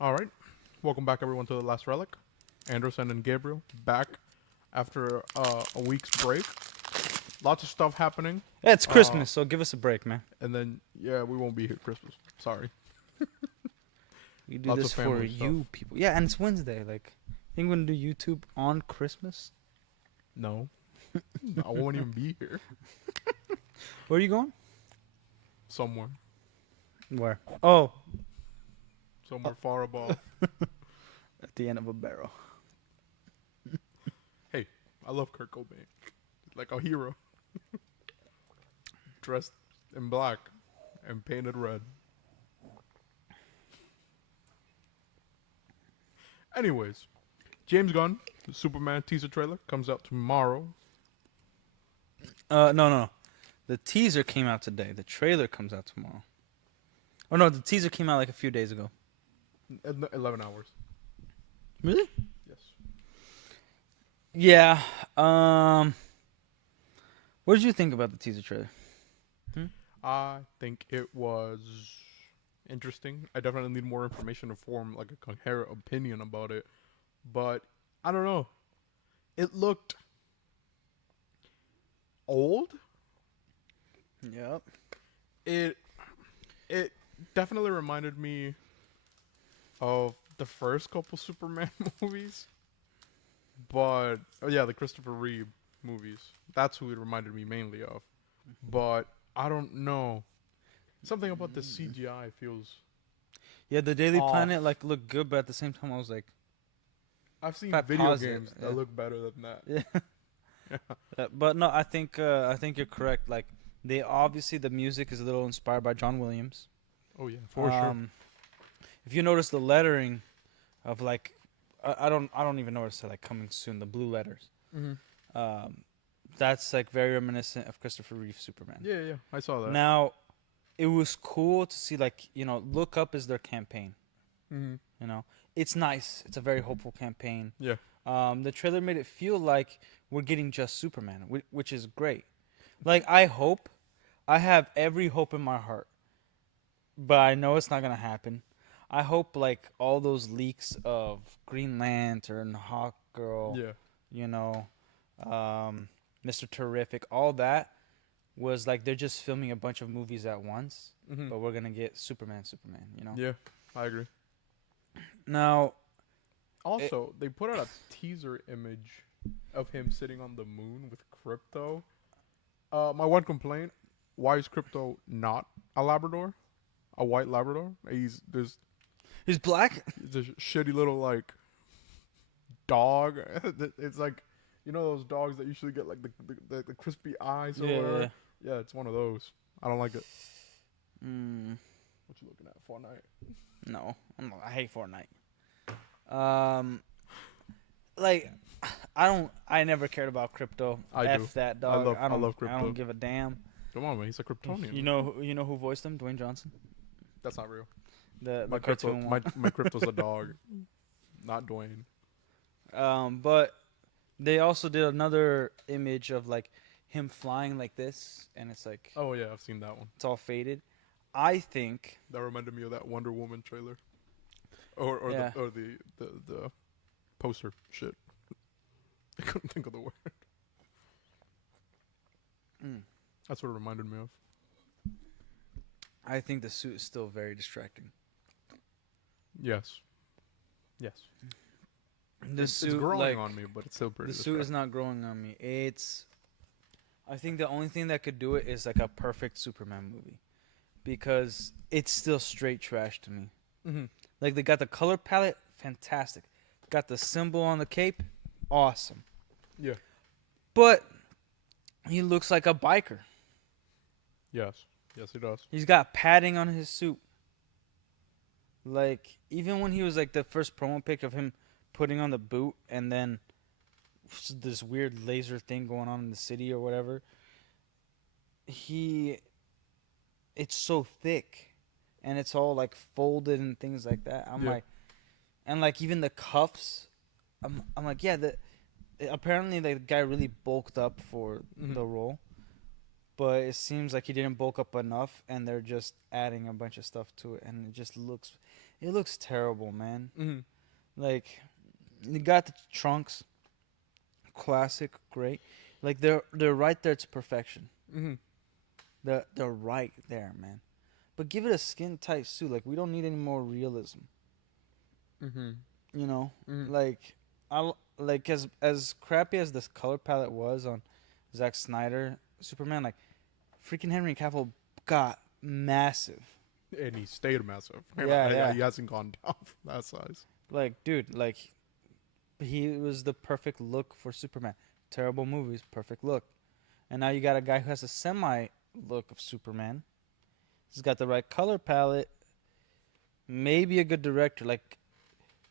All right. Welcome back, everyone, to The Last Relic. Anderson and Gabriel back after a week's break. Lots of stuff happening. Yeah, it's Uh, Christmas, so give us a break, man. And then, yeah, we won't be here Christmas. Sorry. We do Lots this of for family stuff. you people. Yeah, and it's Wednesday. Like, think we're gonna do YouTube on Christmas? No. I won't even be here. Where are you going? Somewhere. Where? Oh, Somewhere far above. at the end of a barrel. Hey, I love Kurt Cobain. Like a hero. Dressed in black and painted red. Anyways, James Gunn, the Superman teaser trailer, comes out tomorrow. No. The teaser came out today. The trailer comes out tomorrow. Oh no, the teaser came out like a few days ago. 11 hours. Really? Yes. Yeah. What did you think about the teaser trailer? I think it was interesting. I definitely need more information to form like a coherent opinion about it. But I don't know. It looked old. Yep. It definitely reminded me of the first couple Superman movies. But oh yeah, the Christopher Reeve movies. That's who it reminded me mainly of. But I don't know. Something about the CGI feels Yeah, the Daily off. Planet like looked good, but at the same time, I was like, I've seen if I video pause it, games that yeah. look better than that. yeah. But no, I think you're correct. Like, they obviously the music is a little inspired by John Williams. Oh yeah, for sure. If you notice the lettering of like, I don't even know what to say, like coming soon, the blue letters. Mm-hmm. That's like very reminiscent of Christopher Reeve Superman. Yeah, I saw that. Now, it was cool to see, like, Look Up is their campaign. Mm-hmm. It's nice. It's a very hopeful campaign. Yeah. The trailer made it feel like we're getting just Superman, which is great. Like, I have every hope in my heart, but I know it's not gonna happen. I hope like all those leaks of Green Lantern, Hawk Girl, Yeah. you know, Mr. Terrific, all that was like they're just filming a bunch of movies at once, Mm-hmm. but we're gonna get Superman. Yeah, I agree. Now, Also, they put out a teaser image of him sitting on the moon with Crypto. My one complaint: why is Crypto not a Labrador, a white Labrador? There's he's black. a shitty little like dog. It's like those dogs that usually get like the crispy eyes or whatever. Yeah, it's one of those. I don't like it. What you looking at? Fortnite. No, I hate Fortnite. Like, I never cared about Crypto. I F do. that dog. I love Crypto. I don't give a damn. Come on, man. He's a Kryptonian. You know who voiced him? Dwayne Johnson. That's not real. The cartoon one. My Crypto's a dog, not Dwayne. But they also did another image of like him flying like this, and it's like Oh yeah, I've seen that one. it's all faded. I think That reminded me of that Wonder Woman trailer, or Yeah. the poster shit. I couldn't think of the word. That's what it reminded me of. I think the suit is still very distracting. Yes. Yes. The It's suit, growing like, on me, but it's still pretty. the suit is not growing on me. I think the only thing that could do it is like a perfect Superman movie, because it's still straight trash to me. Mm-hmm. Like, they got the color palette, fantastic. Got the symbol on the cape, awesome. Yeah. But he looks like a biker. Yes. Yes, he does. He's got padding on his suit. Like, even when he was like the first promo pic of him putting on the boot and then this weird laser thing going on in the city or whatever, it's so thick and it's all like folded and things like that. I'm Yeah. like, and like even the cuffs, I'm like, yeah, apparently the guy really bulked up for the role, but it seems like he didn't bulk up enough, and they're just adding a bunch of stuff to it, and it just looks. It looks terrible, man. Mhm. Like, you got the trunks, classic, great. Like they're right there to perfection. Mhm. They're right there, man. But give it a skin tight suit. Like we don't need any more realism. Mhm. You know, Mhm. like like as crappy as this color palette was on Zack Snyder Superman, like freaking Henry Cavill got massive. And he stayed massive. Yeah, yeah. He hasn't gone down from that size. Like, dude, like he was the perfect look for Superman. Terrible movies, perfect look. And now you got a guy who has a semi look of Superman. He's got the right color palette. Maybe a good director. Like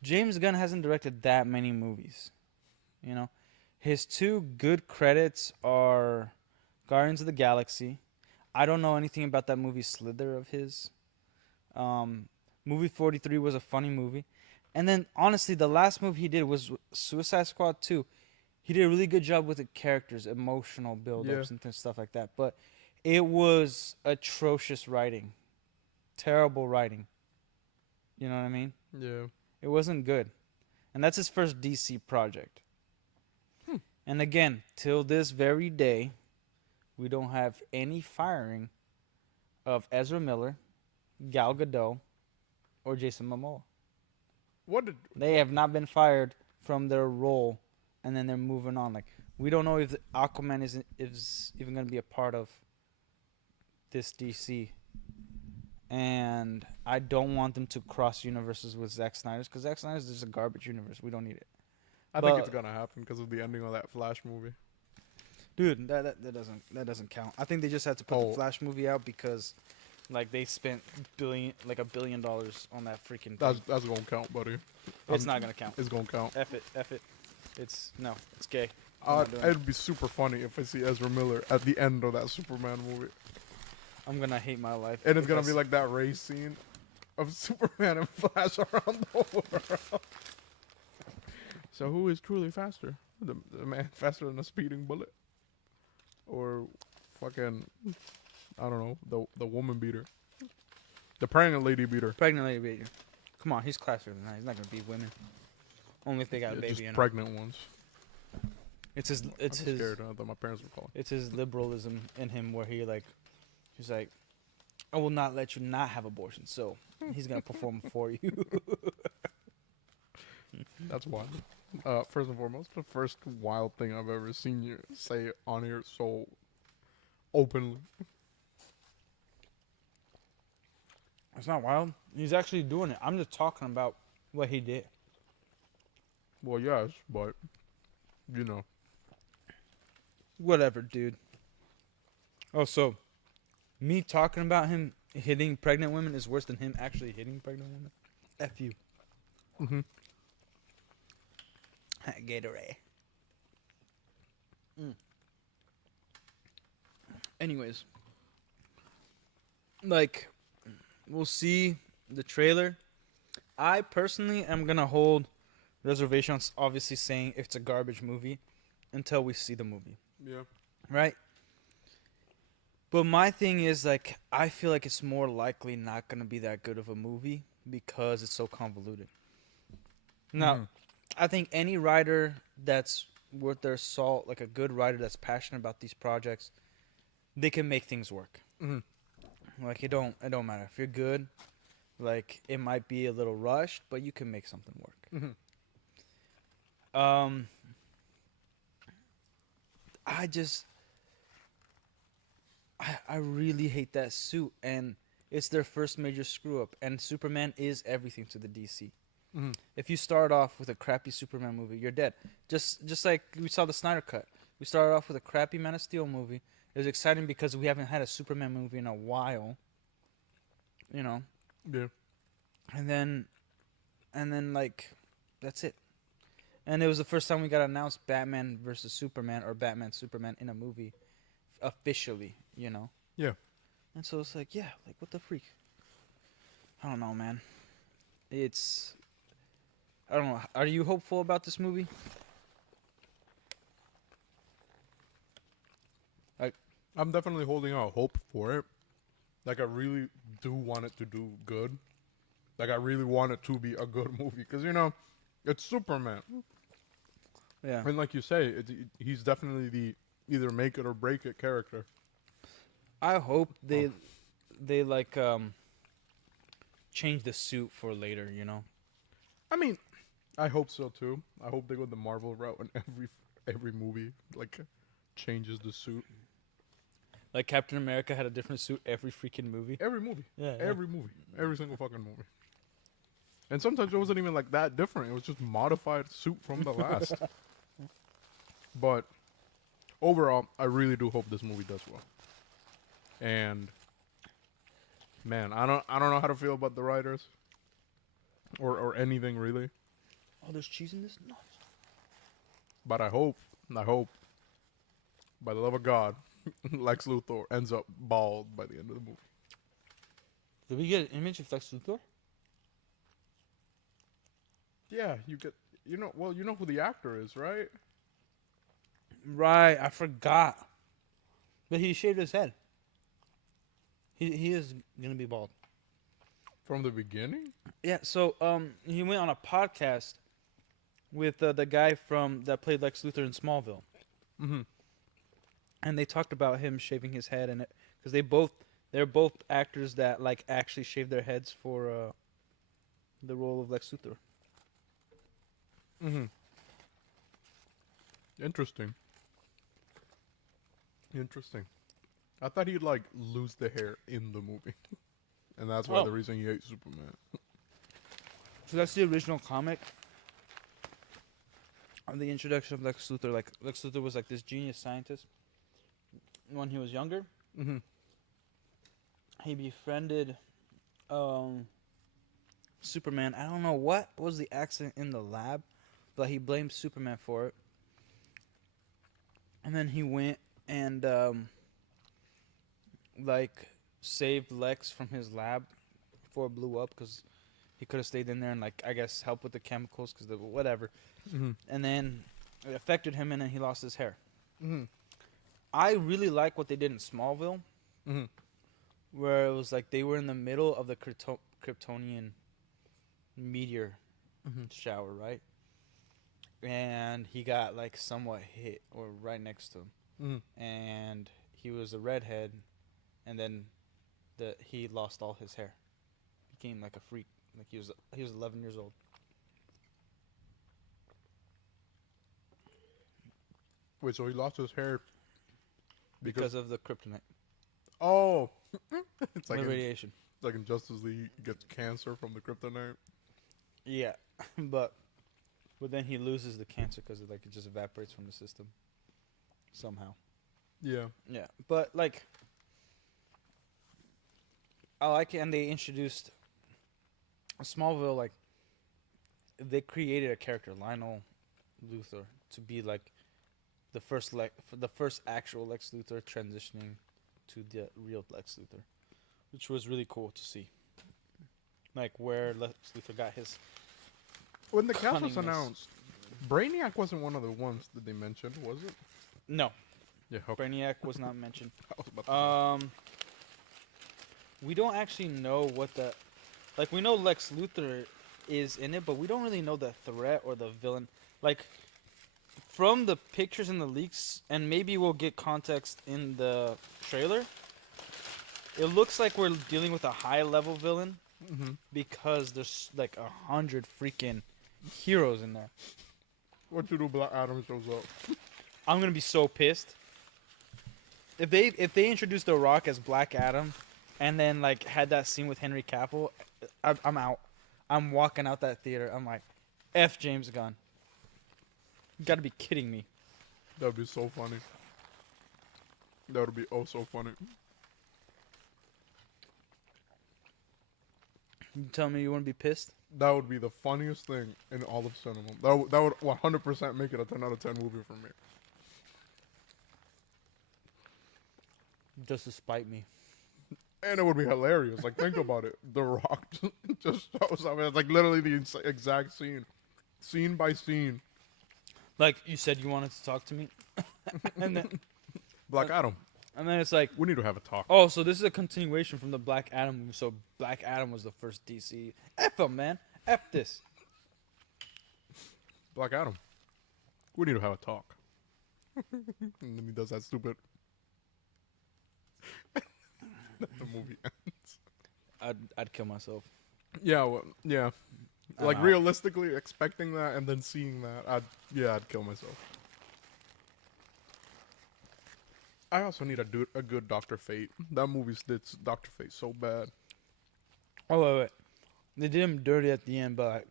James Gunn hasn't directed that many movies. You know, his two good credits are Guardians of the Galaxy. I don't know anything about that movie Slither of his. Um, movie 43 was a funny movie. And then honestly, the last movie he did was Suicide Squad 2. He did a really good job with the characters, emotional Yeah. build-ups and stuff like that. But it was atrocious writing, terrible writing. You know what I mean? Yeah. It wasn't good, and that's his first DC project. Hmm. And again, till this very day, we don't have any firing of Ezra Miller, Gal Gadot, or Jason Momoa. What did? They have not been fired from their role, and then they're moving on. Like we don't know if Aquaman is even going to be a part of this DC. And I don't want them to cross universes with Zack Snyder's because Zack Snyder's is a garbage universe. We don't need it. I think it's gonna happen because of the ending of that Flash movie. Dude, that doesn't count. I think they just had to put Oh. the Flash movie out because like they spent $1 billion on that freaking thing. That's gonna count, buddy. It's not gonna count. It's gonna count. F it. It's gay. I'm not doing it. It'd be super funny if I see Ezra Miller at the end of that Superman movie, I'm gonna hate my life. and it's if gonna I be like that race scene of Superman and Flash around the world. So who is truly faster? The man faster than a speeding bullet, or fucking I don't know, the woman beater, the pregnant lady beater. pregnant lady baby. Come on, he's classier than that. He's not gonna beat women. Only if they got a Yeah, baby just in 'em. pregnant ones. It's his. It's I'm his. scared. I thought my parents were calling. It's his liberalism in him where he's like, I will not let you not have abortion, so he's gonna perform for you. That's wild. First and foremost, the first wild thing I've ever seen you say on here so openly. It's not wild. He's actually doing it. I'm just talking about what he did. Well, yes, but you know, Whatever, dude. Oh, so me talking about him hitting pregnant women is worse than him actually hitting pregnant women? F you. mm-hmm. Gatorade. Anyways, like, we'll see the trailer. I personally am gonna hold reservations, obviously saying it's a garbage movie until we see the movie, Yeah. right? But my thing is, like, I feel like it's more likely not gonna be that good of a movie because it's so convoluted. Now, Mhm. I think any writer that's worth their salt, like a good writer that's passionate about these projects, they can make things work. Mhm. Like it don't matter if you're good. Like it might be a little rushed, but you can make something work. Mhm. I really hate that suit, and it's their first major screw up. And Superman is everything to the DC. Mhm. If you start off with a crappy Superman movie, you're dead. Just like we saw the Snyder Cut. We started off with a crappy Man of Steel movie. It was exciting because we haven't had a Superman movie in a while. You know, Yeah. and then like that's it. And it was the first time we got announced Batman versus Superman or Batman Superman in a movie officially, you know. Yeah. And so it's like, yeah, like what the freak? I don't know, man. I don't know. Are you hopeful about this movie? I'm definitely holding out hope for it. Like I really do want it to do good. Like I really want it to be a good movie because it's Superman, Yeah. and like you say, he's definitely the either make it or break it character. I hope they like change the suit for later. You know. I mean, I hope so too. I hope they go the Marvel route and every movie like changes the suit. Like Captain America had a different suit every freaking movie. Every movie. Yeah. Every movie. Every single fucking movie. And sometimes it wasn't even like that different. It was just modified suit from the last. But overall, I really do hope this movie does well. And man, I don't know how to feel about the writers or anything really. Oh, there's cheese in this? No. But I hope, by the love of God, Lex Luthor ends up bald by the end of the movie. Did we get an image of Lex Luthor? Yeah, you get, you know who the actor is, right? Right, I forgot. But he shaved his head. He is gonna be bald. From the beginning? Yeah. So he went on a podcast with the guy that played Lex Luthor in Smallville, Mm-hmm. and they talked about him shaving his head and because they're both actors that like actually shave their heads for the role of Lex Luthor. Mm-hmm. Interesting. I thought he'd like lose the hair in the movie, and that's why Oh. the reason he hates Superman. So that's the original comic. On the introduction of Lex Luthor, like Lex Luthor was like this genius scientist. When he was younger, Mm-hmm. he befriended Superman. I don't know what was the accident in the lab, but he blamed Superman for it. And then he went and like saved Lex from his lab before it blew up because he could have stayed in there and like I guess help with the chemicals because whatever. Mm-hmm. And then it affected him and then he lost his hair. Mm-hmm. I really like what they did in Smallville, Mm-hmm. where it was like they were in the middle of the Kryptonian meteor shower, right? And he got like somewhat hit or right next to him, Mm-hmm. and he was a redhead, and then he lost all his hair, became like a freak, like he was 11 years old. Wait, so he lost his hair Because of the kryptonite, oh, it's like the in, radiation. it's like in Justice League, he gets cancer from the kryptonite. Yeah, but then he loses the cancer because it just evaporates from the system somehow. Yeah. Yeah, but like I like it, and they introduced Smallville. Like they created a character, Lionel Luthor, to be like the first actual Lex Luthor transitioning to the real Lex Luthor, which was really cool to see. Like where Lex Luthor got his. When the cast was Cunningness. announced, Brainiac wasn't one of the ones that they mentioned, was it? No, Yeah. Okay. Brainiac was not mentioned. I was about to We don't actually know like we know Lex Luthor is in it, but we don't really know the threat or the villain. Like from the pictures and the leaks, and maybe we'll get context in the trailer. It looks like we're dealing with a high level villain Mm-hmm. because there's like 100 freaking heroes in there. What you do? Black Adam shows up. I'm gonna be so pissed if they introduced The Rock as Black Adam, and then like had that scene with Henry Cavill. I'm out. I'm walking out that theater. I'm like, F James Gunn. You gotta be kidding me. That would be so funny. That would be oh so funny. You tell me you wouldn't be pissed? That would be the funniest thing in all of cinema. That would 100% make it a 10 out of 10 movie for me. Just to spite me. And it would be hilarious. Like, think about it. The Rock just shows up. It's like literally the exact scene by scene. Like you said, you wanted to talk to me, and then Black Adam. And then it's like, We need to have a talk. oh, so this is a continuation from the Black Adam movie. So Black Adam was the first DC. F him, man. F this. Black Adam. We need to have a talk. And then he does that stupid. The movie ends. I'd kill myself. Yeah, well, yeah. I'm Like out. realistically, expecting that and then seeing that, I'd kill myself. I also need a good Doctor Fate. That movie's did Doctor Fate so bad. Oh wait. They did him dirty at the end, but like,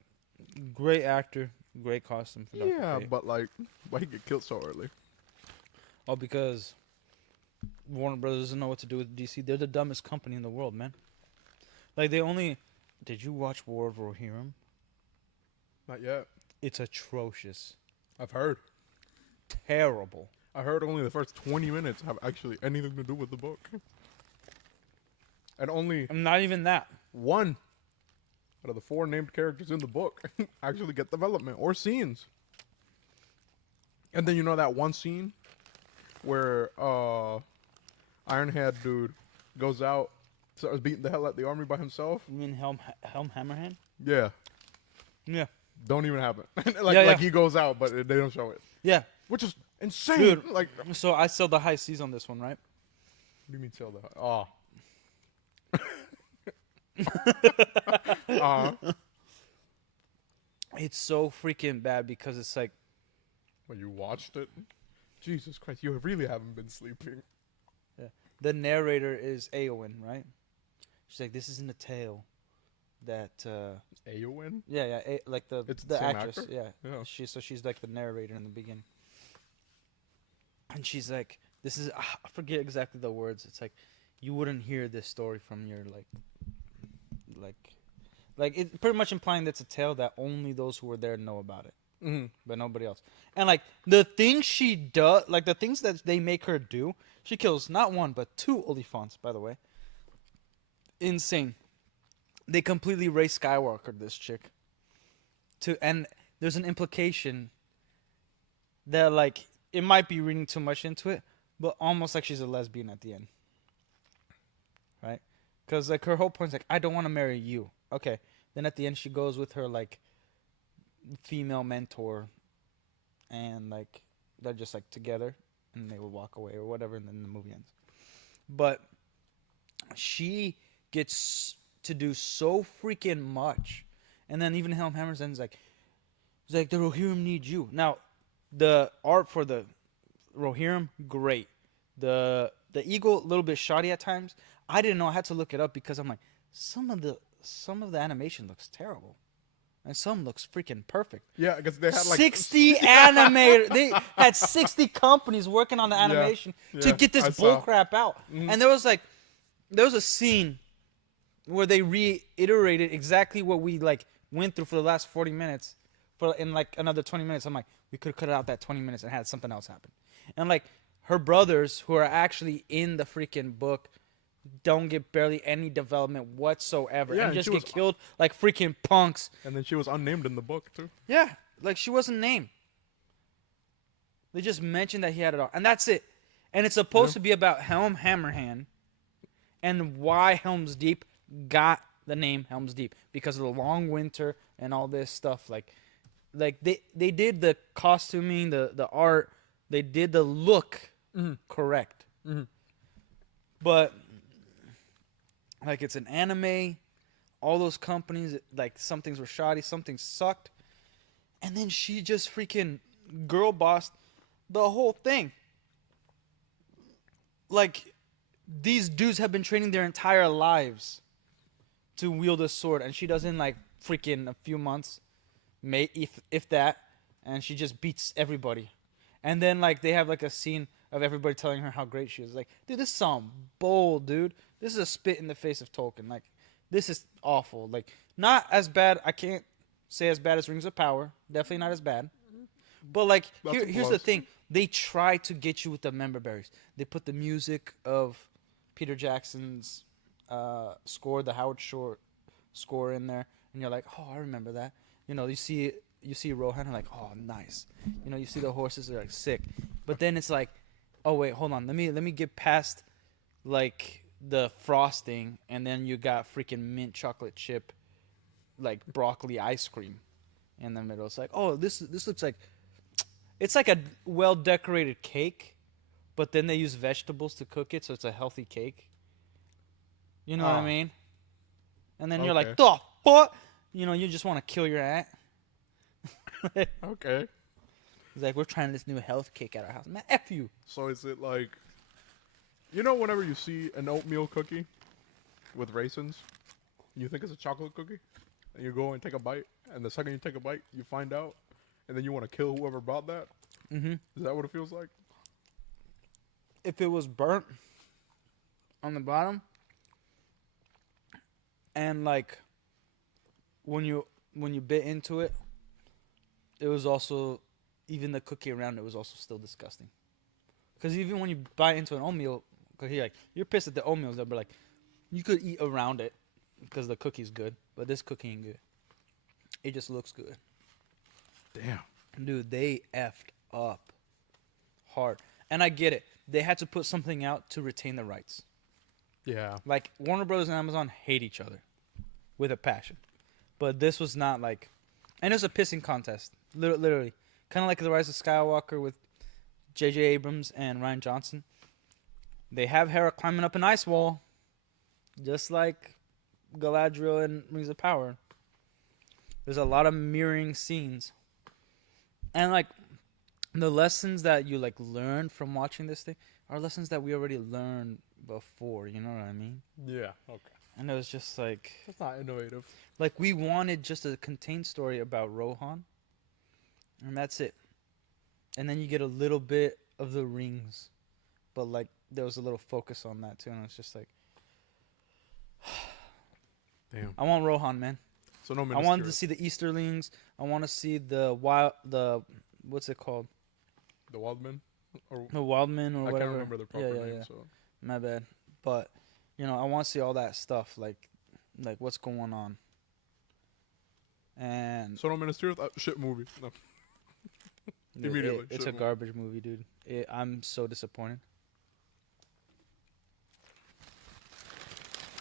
great actor, great costume for Dr. Yeah, Fate. but like, why he get killed so early? Oh, because Warner Brothers doesn't know what to do with DC. They're the dumbest company in the world, man. Like they only. Did you watch War of Rohirrim? Not yet. It's atrocious. I've heard. Terrible. I heard only the first 20 minutes have actually anything to do with the book. And only And not even that. one out of the 4 named characters in the book actually get development or scenes. And then you know that one scene where Ironhead dude goes out, starts beating the hell out of the army by himself? You mean Helm Hammerhand? Yeah. Yeah. Don't even happen. Yeah. He goes out, but they don't show it. Yeah. Which is insane. Dude. Like, So I sell the high seas on this one, right? what do you mean sell the... Oh. It's so freaking bad because it's like, When you watched it? Jesus Christ, you really haven't been sleeping. the narrator is Eowyn, right? She's like, this isn't a tale that Eowyn? like It's the the same actress, actor? yeah. Yeah. She's like the narrator in the beginning. And she's like, this is I forget exactly the words. It's like you wouldn't hear this story from your like it pretty much implying that's a tale that only those who were there know about it. Mm-hmm. But nobody else. And like the things she does, like the things that they make her do, she kills not 1 but 2 Olifants, by the way. Insane. They completely Rey Skywalker this chick. And there's an implication that like it might be reading too much into it, but almost like she's a lesbian at the end. Right? Because like her whole point's like, I don't want to marry you. Okay. Then at the end she goes with her like female mentor, and like they're just like together, and they will walk away or whatever, and then the movie ends. But she gets to do so freaking much, and then even Helm Hammer's like, he's like, the Rohirrim need you. Now, the art for the Rohirrim, great. The eagle, a little bit shoddy at times. I didn't know. I had to look it up because I'm like, some of the animation looks terrible. And some looks freaking perfect. Yeah, because they had like 60 animators. They had 60 companies working on the animation to get I this saw. bullcrap out. Mhm. And there was a scene where they reiterated exactly what we like went through for the last 40 minutes. In like another 20 minutes, I'm like, we could have cut out that 20 minutes and had something else happen. And like her brothers, who are actually in the freaking book, don't get barely any development whatsoever, Yeah, and and just she get was- killed like freaking punks. And then she was unnamed in the book too. Yeah, like she wasn't named. They just mentioned that he had it all, and that's it. And it's supposed to be about Helm Hammerhand and why Helm's Deep got the name Helm's Deep, because of the long winter and all this stuff. Like they did the costuming, the art, they did the look correct. Mm-hmm. But like it's an anime, all those companies, like some things were shoddy, some things sucked, and then she just freaking girl bossed the whole thing. Like these dudes have been training their entire lives to wield a sword, and she does it in like freaking a few months, if that, and she just beats everybody. And then like they have like a scene of everybody telling her how great she is. Like, dude, this is some bull, dude. This is a spit in the face of Tolkien. Like, this is awful. Like, not as bad. I can't say as bad as Rings of Power. Definitely not as bad. But like, That's a here's the plus. thing. They try to get you with the member berries. They put the music of Peter Jackson's score, the Howard Shore score in there, and you're like, oh, I remember that. You know, you see Rohan, and like, oh, nice. You know, you see the horses, they're like sick. But then it's like Oh wait, hold on. Let me get past like the frosting, and then you got freaking mint chocolate chip, like broccoli ice cream in the middle. It's like, oh, this looks like it's like a well decorated cake, but then they use vegetables to cook it, so it's a healthy cake. You know what I Ah, mean? And then you're okay. like, the fuck? You know, you just want to kill your aunt. Okay. He's like, we're trying this new health cake at our house. Man, F you. So is it like, whenever you see an oatmeal cookie with raisins, you think it's a chocolate cookie, and you go and take a bite, and the second you take a bite, you find out, and then you want to kill whoever bought that. Mm-hmm. Is that what it feels like? If it was burnt on the bottom, and like when you bit into it, it was also even the cookie around it was also still disgusting. Because even when you bite into an oatmeal, cause you're pissed at the oatmeal, but like you could eat around it because the cookie's good, but this cookie ain't good. It just looks good. Damn. Dude, they effed up hard, and I get it. They had to put something out to retain the rights. Yeah. Like Warner Brothers and Amazon hate each other with a passion, but this was not like, and it was a pissing contest, literally, kind of like the Rise of Skywalker with J.J. Abrams and Rian Johnson. They have Hera climbing up an ice wall, just like Galadriel in Rings of Power. There's a lot of mirroring scenes, and like the lessons that you like learn from watching this thing are lessons that we already learned before. You know what I mean? Yeah. Okay. And it was just like That's not innovative. we wanted just a contained story about Rohan, and that's it. And then you get a little bit of the rings, but like there was a little focus on that too, and it's just like, Damn. I want Rohan, man. So no I minister. wanted to see the Easterlings. I want to see the what's it called? The Wildman? Or The Wildmen or I whatever. can't remember their proper name, yeah. so My bad. But I want to see all that stuff, like what's going on. And no minister, shit movie. No. dude, Immediately. it's shit a movie. garbage movie, dude. I'm so disappointed.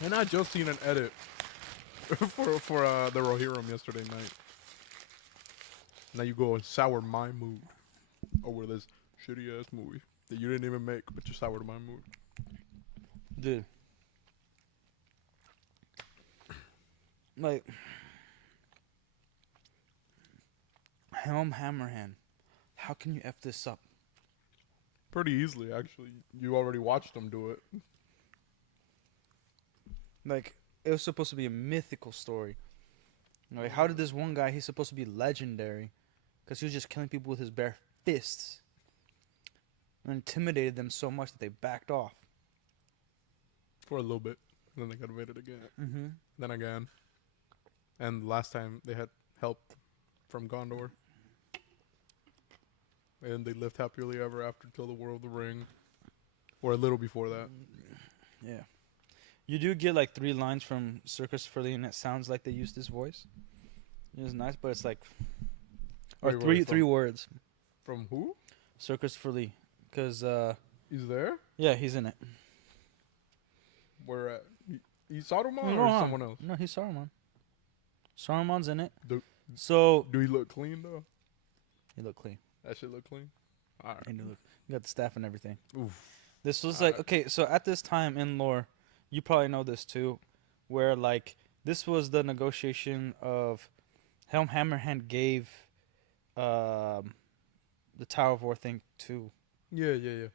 And I just seen an edit for the Rohirrim yesterday night. Now you go and sour my mood over this shitty ass movie that you didn't even make, but you soured my mood. Dude. Like Helm Hammerhand. How can you F this up? Pretty easily, actually. You already watched them do it. Like, it was supposed to be a mythical story. Like, how did this one guy, he's supposed to be legendary, because he was just killing people with his bare fists, and intimidated them so much that they backed off. For a little bit. And then they got invaded again. Mm-hmm. Then again. And last time they had help from Gondor. And they lived happily ever after till the War of the Ring. Or a little before that. Yeah. You do get, like, 3 lines from Sir Christopher Lee, and it sounds like they used his voice. It was nice, but it's like... Or Wait, where three words. From who? Sir Christopher Lee. Because, He's there? yeah, he's in it. Where at? He's Saruman No, or someone else? No, he's Saruman. Saruman's in it. Do he look clean, though? He looked clean. That shit look clean? Alright. He looked. He got the staff and everything. Oof. This was like, okay, so at this time in lore, you probably know this too, where like this was the negotiation of Helm Hammerhand gave the Tower of War thing to Yeah.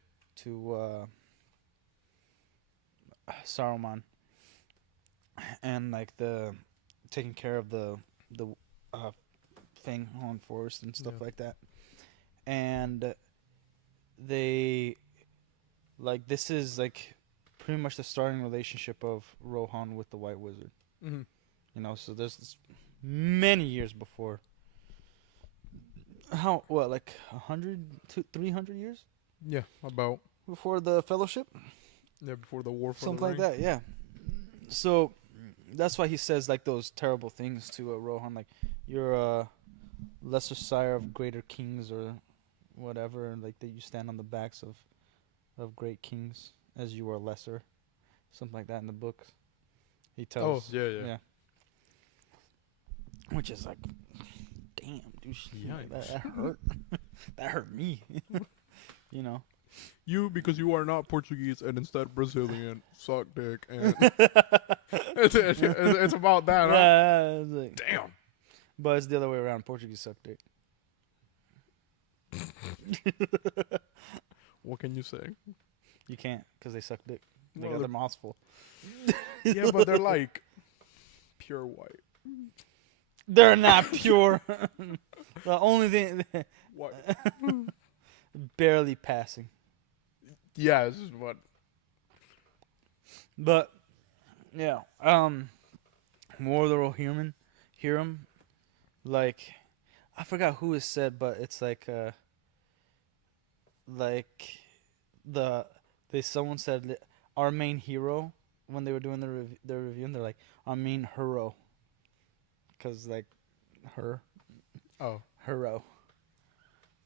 Saruman, and like the taking care of the thing on forest and stuff Yeah. like that, and they like this is like pretty much the starting relationship of Rohan with the White Wizard. Mm-hmm. So there's this many years before. Like 100 to 300 years Yeah, about. before the Fellowship, Yeah, before the War for something the like Ring. that. Yeah. So that's why he says like those terrible things to Rohan, like you're a lesser sire of greater kings or whatever, like that you stand on the backs of of great kings as you are lesser, something like that in the book. He Oh, tells, yeah, yeah. yeah, which is like, damn, dude, Yikes. that hurt. That hurt me. You know. You, because you are not Portuguese and instead Brazilian, suck dick. And it's about that, huh? Yeah, it's like, Damn. but it's the other way around. Portuguese suck dick. What can you say? You can't because they suck dick. They Well, got their mouths full. yeah, but they're like pure white. They're not pure. The only thing, White. barely passing. Yeah, this is what. But yeah, more of the Rohirrim, like I forgot who it said, but it's like the someone said that our main hero when they were doing the review, and they're like our main hero, cause like her Oh, hero,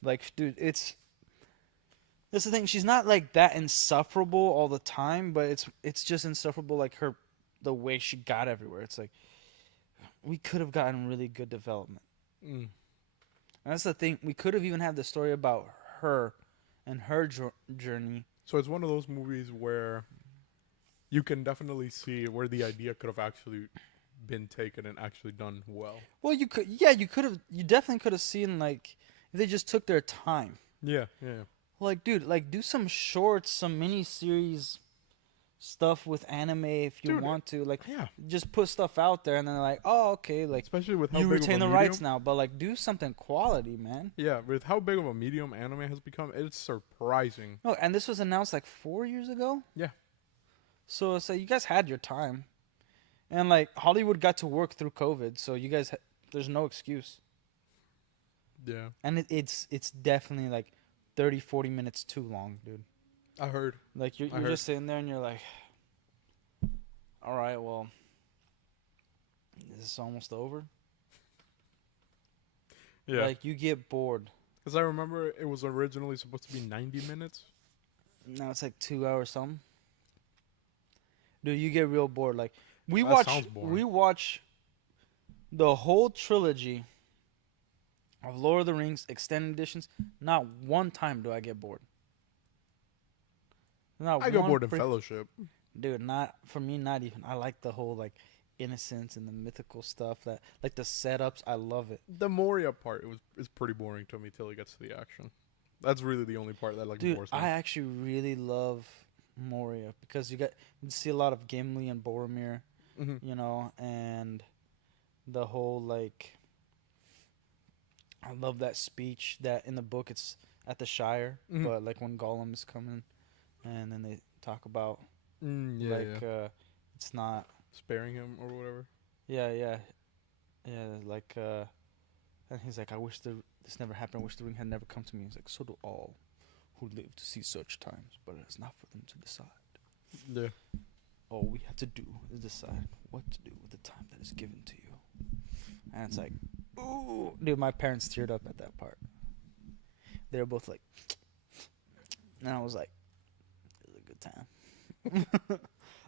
like dude, that's the thing. She's not like that insufferable all the time, but it's just insufferable like the way she got everywhere. It's like we could have gotten really good development. mm. And that's the thing. We could have even had the story about her and her journey. So it's one of those movies where you can definitely see where the idea could have actually been taken and actually done well. Well, you definitely could have seen like if they just took their time. Yeah, yeah. Like, dude, like do some shorts, some mini series stuff with anime if you Dude, want to. Like, Yeah, just put stuff out there, and then like, oh, okay, like especially with how you big retain of the a rights medium. now, but like do something quality, man. Yeah, with how big of a medium anime has become, it's surprising. No, and this was announced like 4 years ago. Yeah. So it's like you guys had your time, and like Hollywood got to work through COVID, so you guys, there's no excuse. Yeah, And it's definitely like 30, 40 minutes too long, dude. I heard. Like you're heard. just sitting there and you're like, all right, well, is this almost over? Yeah, Like you get bored. because I remember it was originally supposed to be 90 minutes. Now it's like 2 hours something. Dude, you get real bored. Like That sounds boring. we watch the whole trilogy of Lord of the Rings extended editions. Not one time do I get bored. Not I got one bored in freak- Fellowship. Dude, not for me. Not even. I like the whole like innocence and the mythical stuff. That like the setups. I love it. The Moria part is pretty boring to me till it gets to the action. That's really the only part that like Dude, bores me. I actually really love Moria because you see a lot of Gimli and Boromir, Mhm. you know, and the whole like. I love that speech that in the book it's at the Shire, Mhm. but like when Gollum is coming, and then they talk about Yeah, like yeah. it's not. Sparing him or whatever. Yeah. Like, and he's like, I wish this never happened. I wish the ring had never come to me. He's like, so do all who live to see such times, but it's not for them to decide. Yeah. All we have to do is decide what to do with the time that is given to you. And it's like, ooh, dude, my parents teared up at that part. They were both like, and I was like, it was a good time.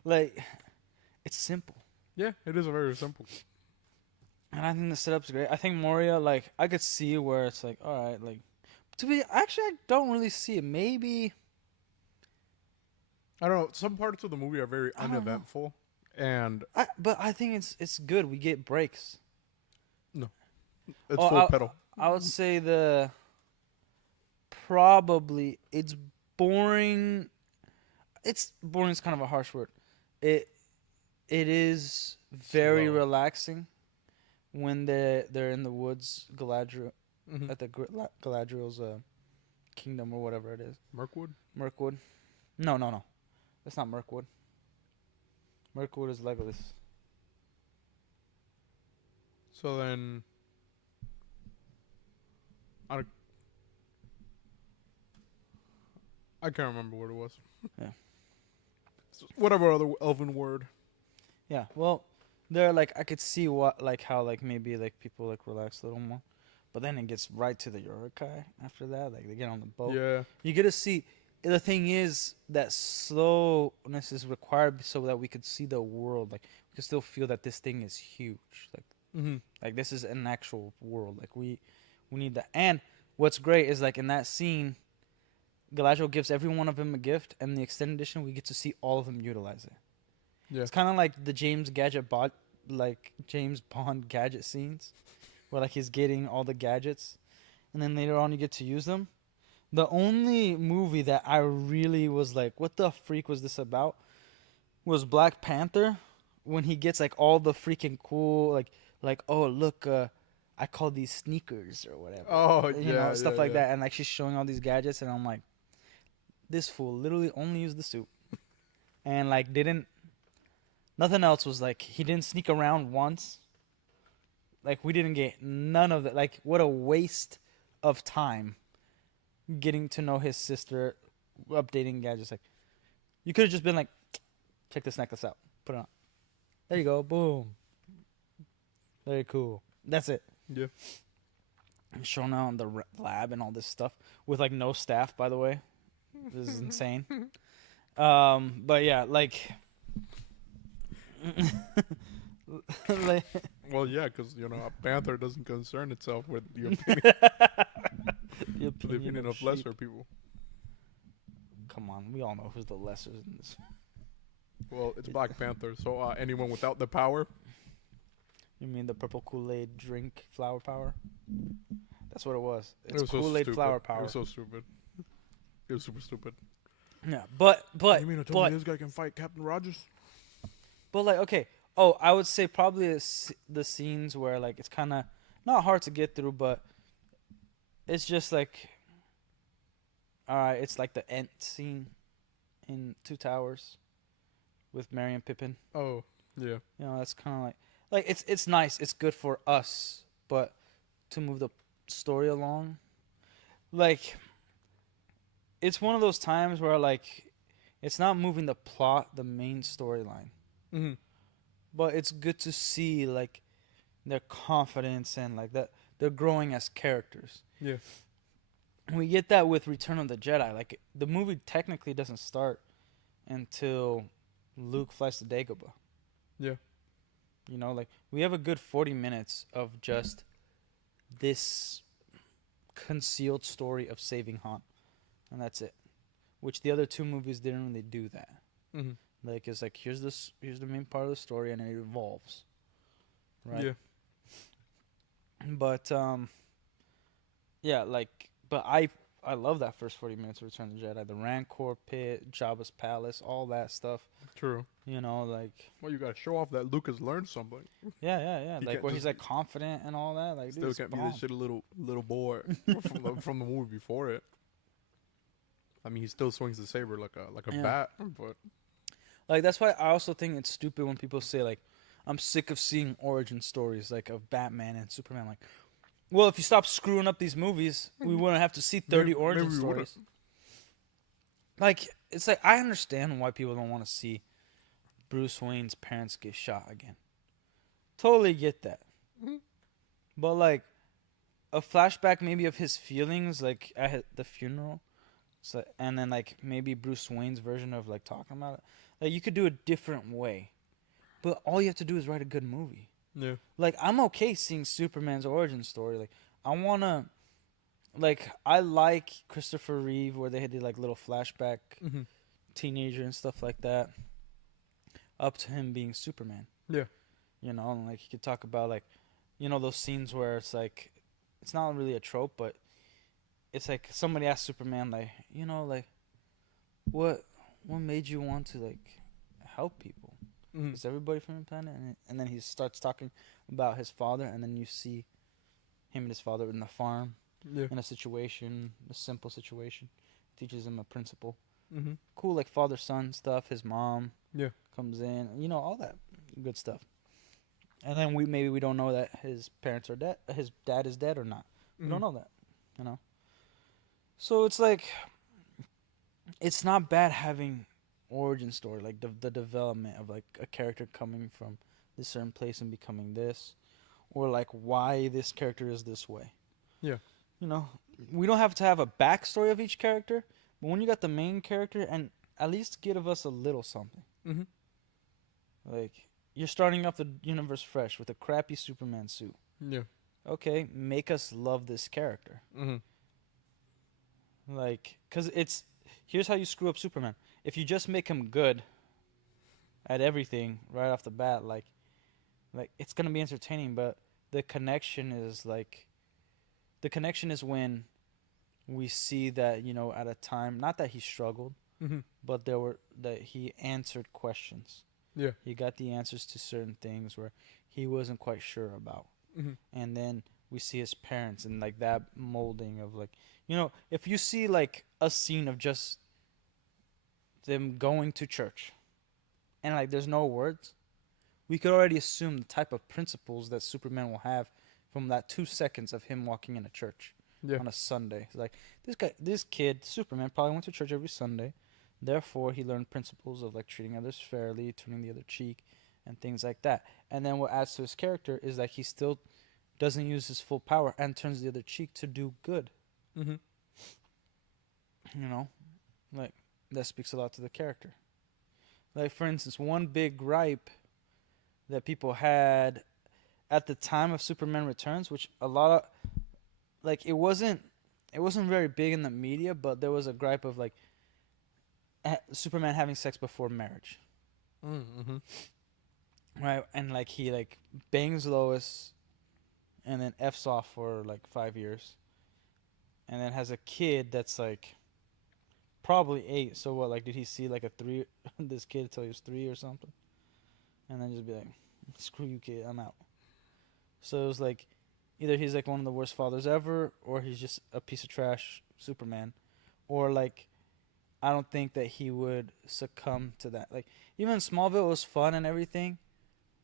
Like, it's simple. Yeah, it is a very simple. And I think the setup's great. I think Moria, like, I could see where it's like, all right, like, actually, I don't really see it. Maybe, I don't know. Some parts of the movie are very I don't know. uneventful, and but I think it's good. We get breaks. it's Oh, full pedal. I would say probably it's boring. It's boring is kind of a harsh word. It is very Slow. relaxing when they're in the woods, Galadriel Mhm. at the Galadriel's kingdom or whatever it is. Mirkwood. Mirkwood. No. That's not Mirkwood. Mirkwood is Legolas. So then, I can't remember what it was. Yeah. Whatever other elven word. Yeah. Well, they're like I could see how maybe like people like relax a little more, but then it gets right to the Yorukai after that. Like they get on the boat. Yeah. You get to see. the thing is that slowness is required so that we could see the world. Like we could still feel that this thing is huge. Mm-hmm. Like this is an actual world. Like we need that. And what's great is like in that scene, Galadriel gives every one of them a gift, and the extended edition we get to see all of them utilize it. Yeah. It's kind of like the James Bond gadget scenes, where like he's getting all the gadgets, and then later on you get to use them. The only movie that I really was like, what the freak was this about? Was Black Panther, when he gets like all the freaking cool like oh look, I call these sneakers or whatever. Oh You yeah, know, stuff yeah, like yeah. that, and like she's showing all these gadgets, and I'm like, this fool literally only used the suit, and like didn't nothing else was like he didn't sneak around once. Like we didn't get none of that. Like what a waste of time getting to know his sister, updating gadgets. Like you could have just been like, check this necklace out, put it on. There you go, boom. Very cool. That's it. Yeah. Showing out in the lab and all this stuff with like no staff, by the way. This is insane. But yeah, like, like Well, yeah, because a panther doesn't concern itself with the the opinion of sheep. lesser people. Come on, we all know who's the lesser in this. Well, it's Black Panther, so anyone without the power. You mean the purple Kool-Aid drink flower power? That's what it was. It It's was so Kool-Aid stupid. flower It power. was so stupid. It was super stupid. Yeah, but You mean to tell me this guy can fight Captain Rogers? like okay. Oh, I would say probably the scenes where like it's kind of not hard to get through, but it's just like, all right, it's like the Ent scene in Two Towers with Merry and Pippin. Oh, yeah. You know, that's kind of like it's nice. It's good for us, but to move the story along, like it's one of those times where like it's not moving the plot, the main storyline. Mm-hmm. But it's good to see like their confidence and like that they're growing as characters. Yeah. We get that with Return of the Jedi. Like the movie technically doesn't start until Luke flies to Dagobah. Yeah. You know, like we have a good 40 minutes of just this concealed story of saving Han, and that's it. Which the other two movies didn't really do that. Mm-hmm. Like it's like here's the main part of the story and it evolves. Right? Yeah. But yeah, like but I love that first 40 minutes of Return of the Jedi. The Rancor pit, Jabba's palace, all that stuff. True. You know, like Well, you gotta show off that Luke has learned something. yeah. He Like can't where he's just- like confident and all that. Like Still dude, can't be bomb. this shit little boy from the movie before it. I mean, he still swings the saber like a Yeah. bat, but Like that's why I also think it's stupid when people say like, I'm sick of seeing origin stories like of Batman and Superman. Like, well, if you stop screwing up these movies, we wouldn't have to see 30 origin maybe we wouldn't. stories. Like, it's like I understand why people don't want to see Bruce Wayne's parents get shot again. Totally get that. Mhm. But like a flashback maybe of his feelings like at the funeral. So, and then like maybe Bruce Wayne's version of like talking about it. Like you could do a different way. But all you have to do is write a good movie. yeah, Like I'm okay seeing Superman's origin story. Like I wanna like I like Christopher Reeve where they did like little flashback mm-hmm. teenager and stuff like that. Up to him being Superman. Yeah. You know, and like you could talk about like those scenes where it's like it's not really a trope, but it's like somebody asks Superman like, like what made you want to like help people? Mm-hmm. Is everybody from the planet? And then he starts talking about his father, and then you see him and his father in the farm Yeah. in a simple situation. Teaches him a principle. Mm-hmm. Cool, like father-son stuff. His mom Yeah. comes in, all that good stuff. And then we don't know that his parents are dead. His dad is dead or not. We don't know that, So it's like, it's not bad having origin story, like the development of like a character coming from this certain place and becoming this, or like why this character is this way. Yeah. We don't have to have a backstory of each character, But when you got the main character, and at least give us a little something. Mm-hmm. Like, you're starting off the universe fresh with a crappy Superman suit. Yeah. Okay, make us love this character. Mm-hmm. Like, because it's. Here's how you screw up Superman. If you just make him good at everything right off the bat, like it's going to be entertaining, but the connection is like. The connection is when we see that, at a time, not that he struggled, Mm-hmm. but that he answered questions. Yeah. He got the answers to certain things where he wasn't quite sure about. Mm-hmm. And then we see his parents and like that molding of like, if you see like a scene of just them going to church and like there's no words, we could already assume the type of principles that Superman will have from that 2 seconds of him walking in a church Yeah. on a Sunday. It's like this kid, Superman, probably went to church every Sunday. Therefore, he learned principles of like treating others fairly, turning the other cheek, and things like that. And then what adds to his character is that he still doesn't use his full power and turns the other cheek to do good. Mm-hmm. Like that speaks a lot to the character. Like for instance, one big gripe that people had at the time of Superman Returns, which a lot of like it wasn't very big in the media, but there was a gripe of like Superman having sex before marriage, Mm-hmm. right? And like he like bangs Lois, and then f's off for like 5 years, and then has a kid that's like probably 8. So what? Like, did he see like a 3? This kid until he was 3 or something, and then just be like, "Screw you, kid, I'm out." So it was like, either he's like one of the worst fathers ever, or he's just a piece of trash Superman, or like, I don't think that he would succumb to that. Like, even Smallville was fun and everything,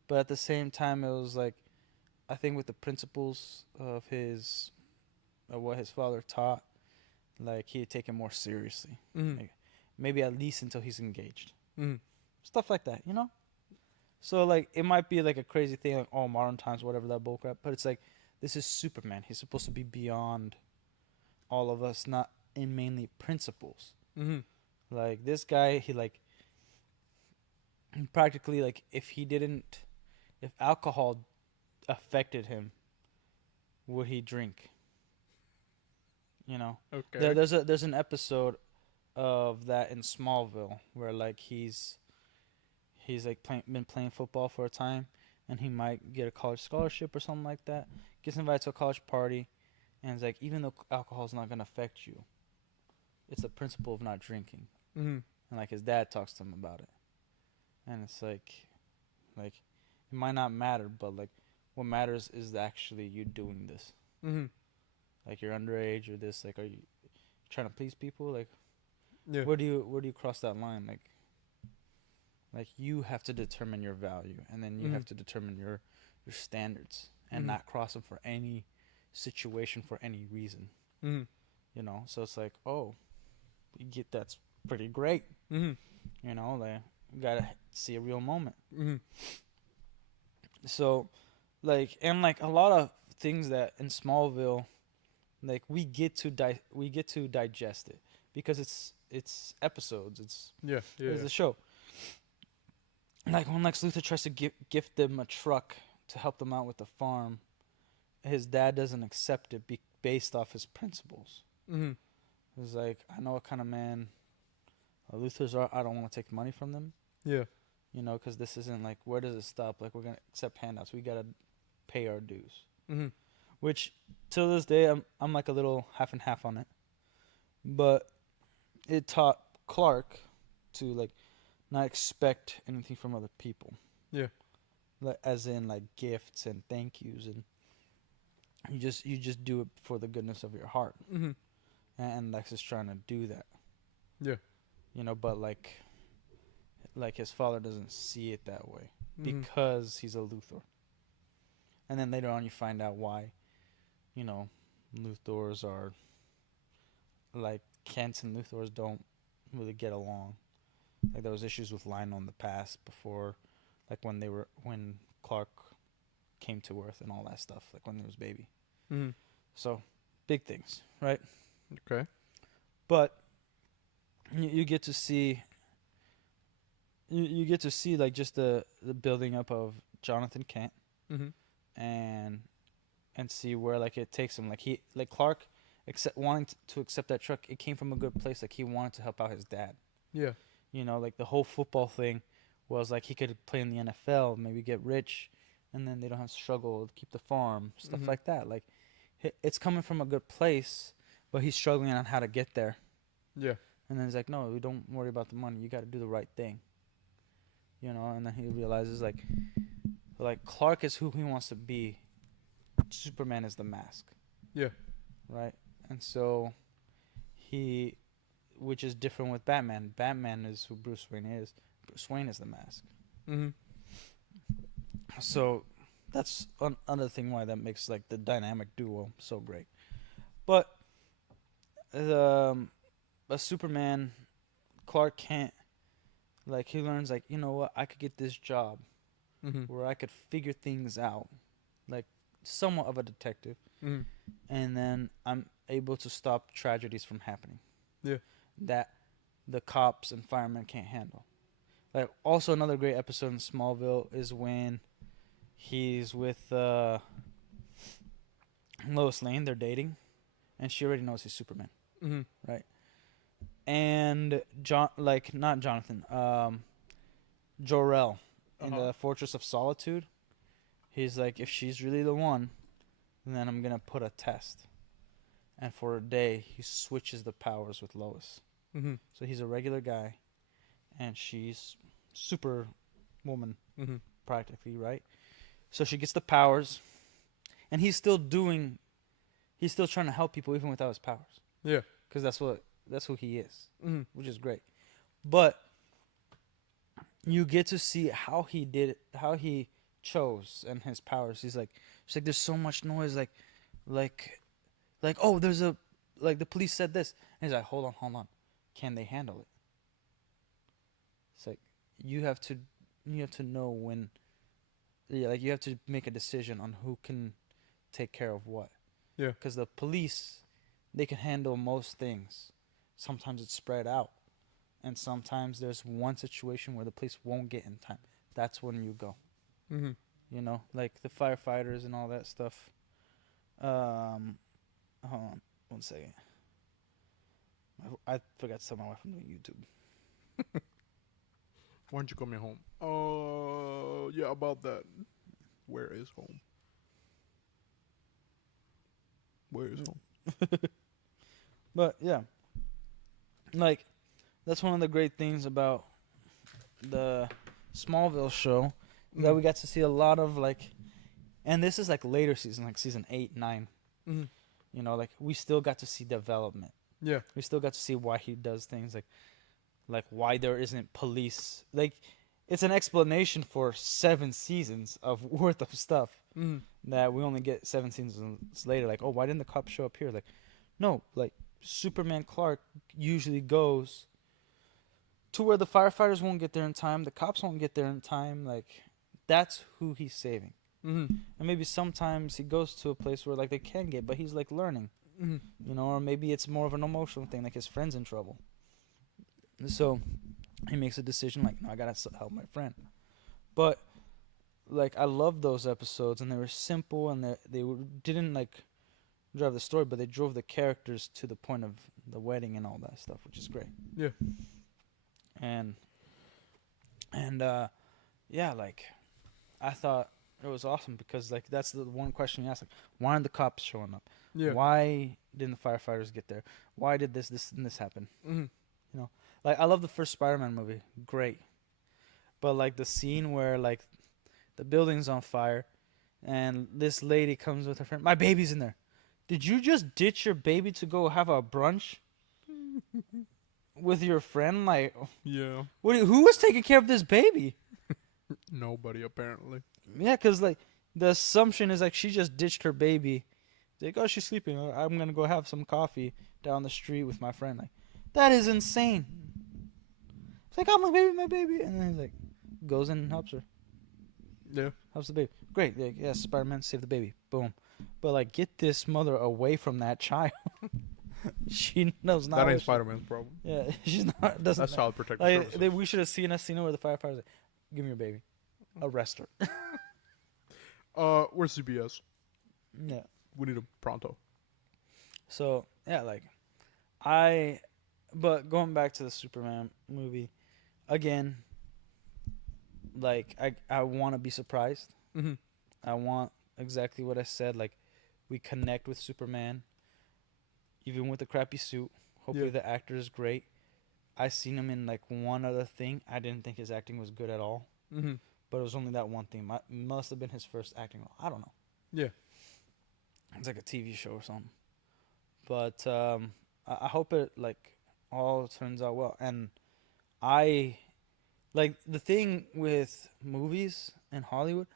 but at the same time, it was like, I think with the principles of what his father taught, like he'd take it more seriously. Mm-hmm. Like, maybe at least until he's engaged. Mm-hmm. Stuff like that, So like it might be like a crazy thing, like modern times, whatever that bullcrap. But it's like this is Superman. He's supposed to be beyond all of us, not in mainly principles. Mm-hmm. Like this guy, he like practically like if alcohol affected him, would he drink? Okay. There's an episode of that in Smallville where like he's like been playing football for a time, and he might get a college scholarship or something like that. Gets invited to a college party, and it's like even though alcohol is not gonna affect you, it's the principle of not drinking. Mm-hmm. And like his dad talks to him about it, and it's like it might not matter, but like what matters is actually you doing this. Mm-hmm. Like you're underage or this. Like, are you trying to please people? Like, Yeah. where do you cross that line? Like you have to determine your value, and then you Mhm. have to determine your standards, and Mhm. not cross them for any situation for any reason. Mm-hmm. So it's like, oh, you get that's pretty great. Mm-hmm. Like you gotta see a real moment. Mm-hmm. So, like, and like a lot of things that in Smallville, like we get to digest it because it's episodes. It's Yeah. Yeah. a show. Like when Lex Luthor tries to gift them a truck to help them out with the farm, his dad doesn't accept it based off his principles. Mm-hmm. He's like, I know what kind of man Luthors are. I don't want to take money from them. Yeah. Because this isn't like, where does it stop? Like, we're going to accept handouts. We got to pay our dues. Mm-hmm. Which, till this day, I'm like a little half and half on it. But it taught Clark to, like, not expect anything from other people. Yeah. Like, as in, like, gifts and thank yous. And you just do it for the goodness of your heart. Mm-hmm. And Lex is trying to do that. Yeah. But, like his father doesn't see it that way. Mm-hmm. Because he's a Luthor. And then later on you find out why, Luthors are, like, Kents and Luthors don't really get along. Like, there was issues with Lionel in the past before, like, when Clark came to Earth and all that stuff, like, when he was a baby. Mm-hmm. So, big things, right? Okay. But you get to see you get to see like just the building up of Jonathan Kent Mm-hmm. and see where like it takes him. Like Clark wanting to accept that truck. It came from a good place. Like he wanted to help out his dad. Yeah. You know, like the whole football thing was like he could play in the NFL, maybe get rich, and then they don't have to struggle to keep the farm, stuff Mm-hmm. like that. Like it's coming from a good place, but he's struggling on how to get there. Yeah. And then he's like, no, don't worry about the money. You got to do the right thing. You know, and then he realizes like Clark is who he wants to be. Superman is the mask. Yeah. Right? And so he, which is different with Batman. Batman is who Bruce Wayne is. Bruce Wayne is the mask. Mm-hmm. So that's another thing why that makes like the dynamic duo so great. But a Superman, Clark Kent, like he learns like, you know what, I could get this job Mm-hmm. where I could figure things out, like somewhat of a detective, Mm-hmm. and then I'm able to stop tragedies from happening. Yeah. That the cops and firemen can't handle. Like also another great episode in Smallville is when he's with Lois Lane. They're dating, and she already knows he's Superman, Mm-hmm. right? And not Jonathan, Jor-El in Uh-huh. the Fortress of Solitude. He's like, if she's really the one, then I'm gonna put a test. And for a day, he switches the powers with Lois. Mm-hmm. So he's a regular guy, and she's super woman Mm-hmm. practically, right? So she gets the powers, and he's still trying to help people even without his powers, Yeah. because that's who he is, Mm-hmm. which is great. But you get to see how he did it, how he chose and his powers. She's like, there's so much noise, like, oh, there's like the police said this, and he's like, hold on, can they handle it? It's like you have to know when, yeah, like you have to make a decision on who can take care of what. Yeah. Because the police, they can handle most things. Sometimes it's spread out, and sometimes there's one situation where the police won't get in time. That's when you go. Mm-hmm. You know, like the firefighters and all that stuff. Hold on, 1 second. I forgot to tell my wife I'm doing YouTube. Why don't you call me home? Oh, yeah, about that. Where is home? Where is home? But yeah, like that's one of the great things about the Smallville show, that we got to see a lot of like, and this is like later season, like season 8, 9. Mm-hmm. You know, like we still got to see development. Yeah. We still got to see why he does things, like why there isn't police. Like it's an explanation for 7 seasons of worth of stuff Mm-hmm. that we only get 7 seasons later. Like, oh, why didn't the cops show up here? Like, no, like Superman Clark usually goes to where the firefighters won't get there in time, the cops won't get there in time. Like that's who he's saving. Mm-hmm. And maybe sometimes he goes to a place where like they can get, but he's like learning, Mm-hmm. you know, or maybe it's more of an emotional thing, like his friend's in trouble. So he makes a decision like, no, I gotta help my friend. But like I love those episodes, and they were simple, and didn't like drive the story, but they drove the characters to the point of the wedding and all that stuff, which is great. Yeah. And yeah, like I thought it was awesome because like that's the one question you ask, like, why aren't the cops showing up? Yeah. Why didn't the firefighters get there? Why did this and this happen? Mm-hmm. You know, like I love the first Spider-Man movie, great, but like the scene where like the building's on fire, and this lady comes with her friend. My baby's in there. Did you just ditch your baby to go have a brunch with your friend? Like, Yeah. who was taking care of this baby? Nobody, apparently. Yeah, because like the assumption is like she just ditched her baby. Like, oh, she's sleeping. I'm gonna go have some coffee down the street with my friend. Like, that is insane. It's like, oh, my baby, and then he's like, goes in and helps her, Yeah. helps the baby. Great, like, yeah, Spider-Man saved the baby. Boom. But like, get this mother away from that child. She knows not. That what ain't she- Spider-Man's problem. Yeah, she's not. Doesn't. That's Child Protective Like Services. we should have seen a scene where the firefighters like, give me your baby, arrest her. Where's CBS? Yeah. We need a pronto. So yeah, like but going back to the Superman movie, again, like I want to be surprised. Mm-hmm. I want exactly what I said. Like we connect with Superman, even with the crappy suit. Hopefully Yeah. the actor is great. I seen him in like one other thing. I didn't think his acting was good at all, Mm-hmm. but it was only that one thing. Must have been his first acting role. I don't know. Yeah. It's like a TV show or something. But I hope it like all turns out well. And I like the thing with movies in Hollywood.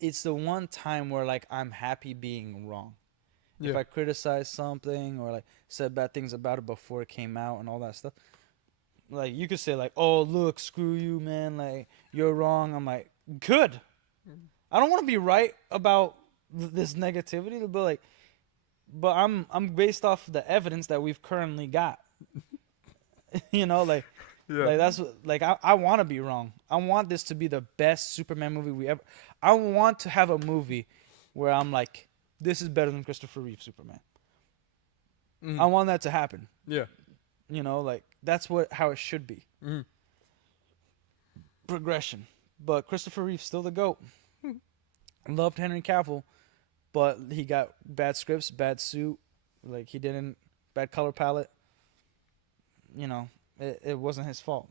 It's the one time where like I'm happy being wrong. Yeah. If I criticize something or like said bad things about it before it came out and all that stuff, like you could say like, "Oh, look, screw you, man! Like you're wrong." I'm like, "Good." I don't want to be right about this negativity, but I'm based off the evidence that we've currently got. You know, like Yeah. that's like I want to be wrong. I want this to be the best Superman movie we ever. I want to have a movie where I'm like, this is better than Christopher Reeve Superman. Mhm. I want that to happen. Yeah. You know, like that's how it should be. Mm-hmm. Progression. But Christopher Reeve's still the GOAT. Loved Henry Cavill, but he got bad scripts, bad suit, like he didn't bad color palette. You know, it wasn't his fault.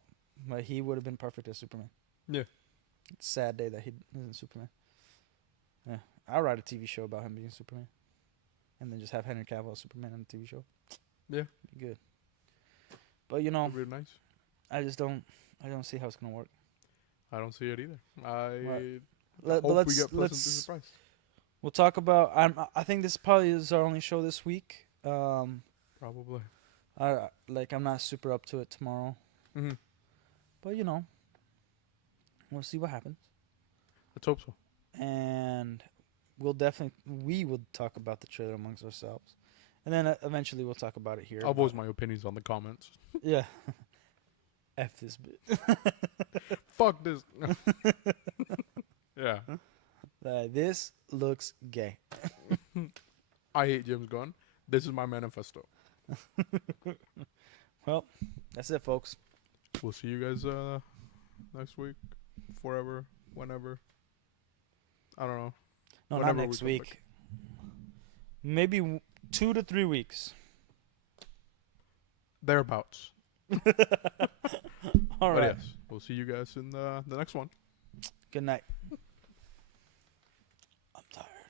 But he would have been perfect as Superman. Yeah. It's a sad day that he isn't Superman. Yeah. I'll write a TV show about him being Superman. And then just have Henry Cavill as Superman on the TV show. Yeah. Be good. But you know, That'd be nice. I don't see how it's gonna work. I don't see it either. But hope we let's get pleasantly surprised. we'll talk about. I think this probably is our only show this week. Probably. I'm not super up to it tomorrow, Mm-hmm. but you know, we'll see what happens, Let's hope so. and we will talk about the trailer amongst ourselves, and then eventually we'll talk about it here. I'll voice my opinions on the comments. Yeah. F this bit. Fuck this. Yeah. This looks gay. I hate James Gunn. This is my manifesto. Well, that's it, folks. We'll see you guys next week, forever, whenever. I don't know. No, Whenever not we next come week. back. Maybe 2 to 3 weeks. Thereabouts. All But right. yes, we'll see you guys in the next one. Good night.